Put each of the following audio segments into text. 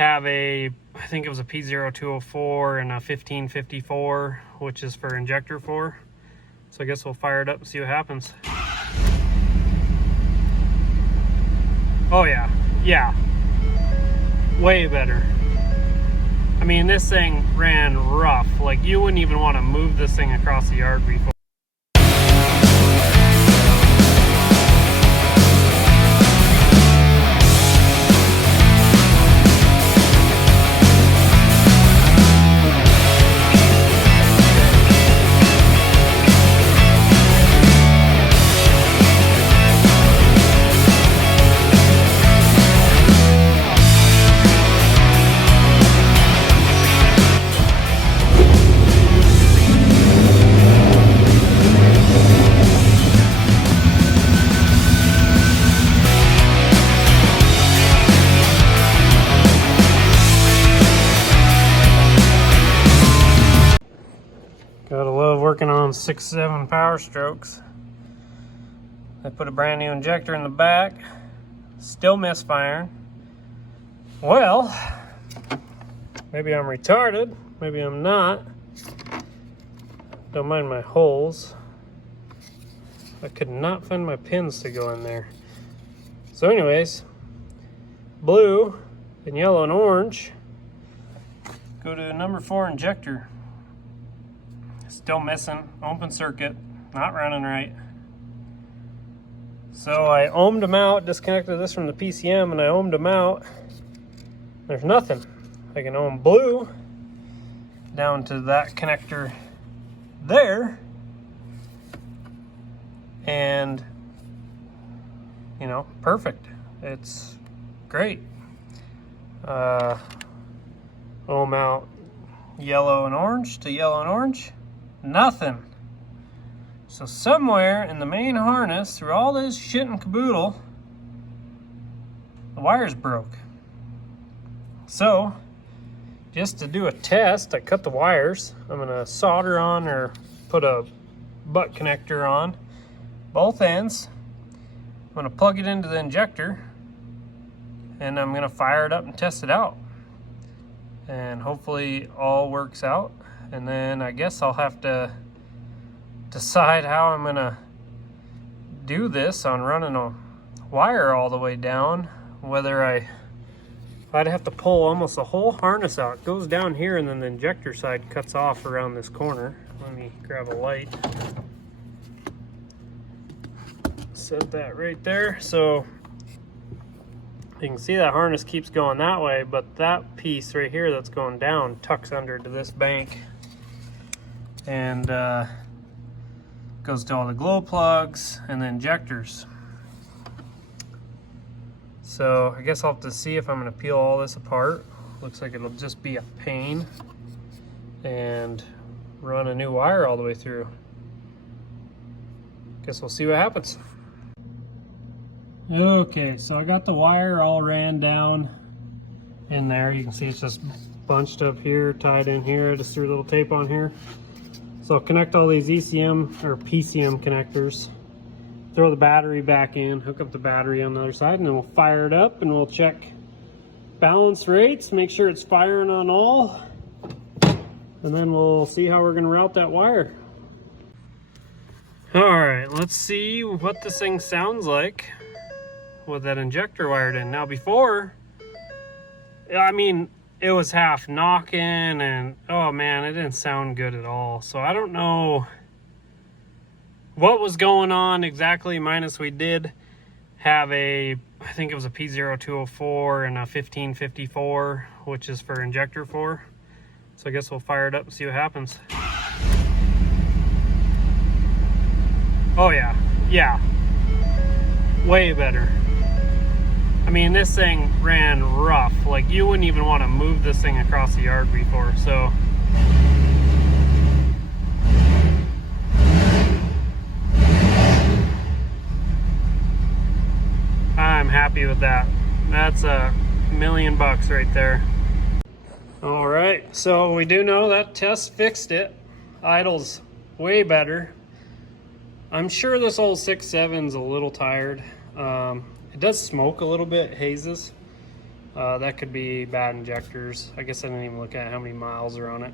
have a, I think it was a p0204 and a 1554, which is for injector 4. So I guess we'll fire it up and see what happens. Oh yeah, way better. I mean, this thing ran rough. Like, you wouldn't even want to move this thing across the yard before. Gotta love working on 6-7 power strokes. I put a brand new injector in the back, still misfiring. Well, maybe I'm retarded, maybe I'm not. Don't mind my holes. I could not find my pins to go in there. So anyways, blue and yellow and orange go to number 4 injector. Still missing, open circuit, not running right. So I ohmed them out, disconnected this from the PCM, and I ohmed them out. There's nothing. I can ohm blue down to that connector there, and you know, perfect. It's great. Ohm out yellow and orange to yellow and orange. Nothing. So somewhere in the main harness, through all this shit and caboodle, the wires broke. So, just to do a test, I cut the wires. I'm gonna solder on or put a butt connector on both ends. I'm gonna plug it into the injector, and I'm gonna fire it up and test it out. And hopefully all works out. And then I guess I'll have to decide how I'm gonna do this on running a wire all the way down. Whether I'd have to pull almost the whole harness out. It goes down here, and then the injector side cuts off around this corner. Let me grab a light. Set that right there. So you can see that harness keeps going that way, but that piece right here that's going down tucks under to this bank. And goes to all the glow plugs and the injectors. So I guess I'll have to see if I'm going to peel all this apart. Looks like it'll just be a pain, and run a new wire all the way through. Guess we'll see what happens. Okay, so I got the wire all ran down in there. You can see it's just bunched up here, tied in here. I just threw a little tape on here. So I'll connect all these ECM or PCM connectors, throw the battery back in, hook up the battery on the other side, and then we'll fire it up and we'll check balance rates, make sure it's firing on all, and then we'll see how we're gonna route that wire. All right, let's see what this thing sounds like with that injector wired in. Now before, I mean, it was half knocking, and oh man, it didn't sound good at all. So I don't know what was going on exactly, minus we did have a, I think it was a p0204 and a 1554, which is for injector 4. So I guess we'll fire it up and see what happens. Oh yeah, way better. I mean, this thing ran rough. Like, you wouldn't even want to move this thing across the yard before. So I'm happy with that. That's $1,000,000 right there. All right, so we do know that test fixed it. Idle's way better. I'm sure this old 6.7's a little tired. It does smoke a little bit, hazes, That could be bad injectors. I guess I didn't even look at how many miles are on it.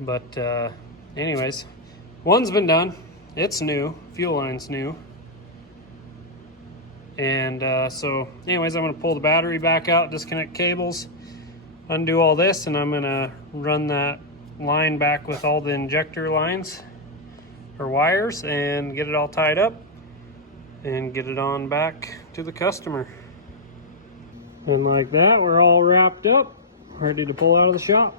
But anyways, one's been done. It's new. Fuel line's new. And so anyways, I'm going to pull the battery back out, disconnect cables, undo all this, and I'm going to run that line back with all the injector lines or wires and get it all tied up and get it on back to the customer. And like that, we're all wrapped up, ready to pull out of the shop.